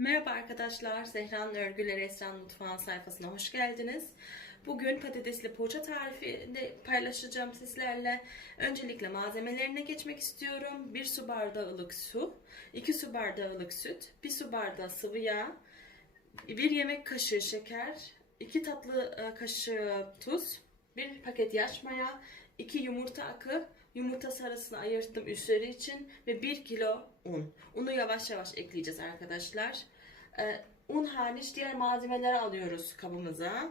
Merhaba arkadaşlar, Zehra'nın Örgüleri Esra'nın Mutfağı sayfasına hoş geldiniz. Bugün patatesli poğaça tarifi de paylaşacağım sizlerle. Öncelikle malzemelerine geçmek istiyorum. 1 su bardağı ılık su, 2 su bardağı ılık süt, 1 su bardağı sıvı yağ, 1 yemek kaşığı şeker, 2 tatlı e, kaşığı tuz, 1 paket yaş maya, 2 yumurta akı, yumurta sarısını ayırttım üstleri için ve 1 kilo un. Unu yavaş yavaş ekleyeceğiz arkadaşlar. Ee, un hariç diğer malzemeleri alıyoruz kabımıza.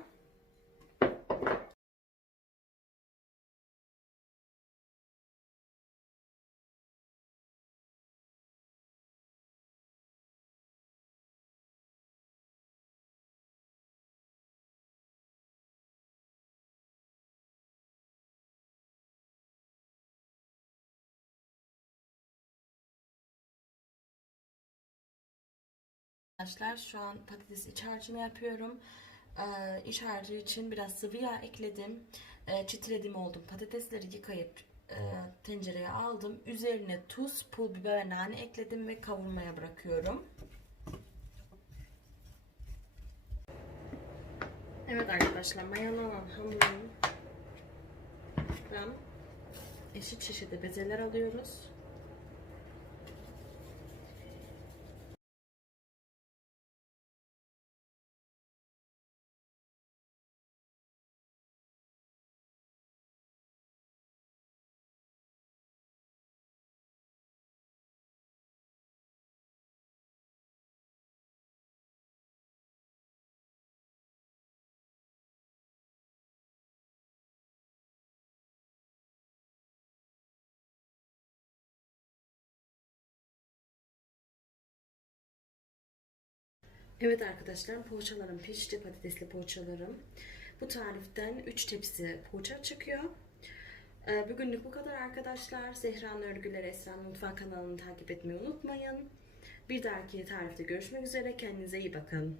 Arkadaşlar şu an patates iç harcını yapıyorum. Ee, iç harcı için biraz sıvı yağ ekledim. Ee, çitredim oldum. Patatesleri yıkayıp e, tencereye aldım. Üzerine tuz, pul biber ve nane ekledim ve kavurmaya bırakıyorum. Evet arkadaşlar mayalanan hamurun eşit şişede bezeler alıyoruz. Evet arkadaşlar poğaçalarım pişti patatesli poğaçalarım. Bu tariften 3 tepsi poğaça çıkıyor. Ee, Bugünlük bu kadar arkadaşlar. Zehra'nın Örgüleri Esra'nın Mutfak kanalını takip etmeyi unutmayın. Bir dahaki tarifte görüşmek üzere. Kendinize iyi bakın.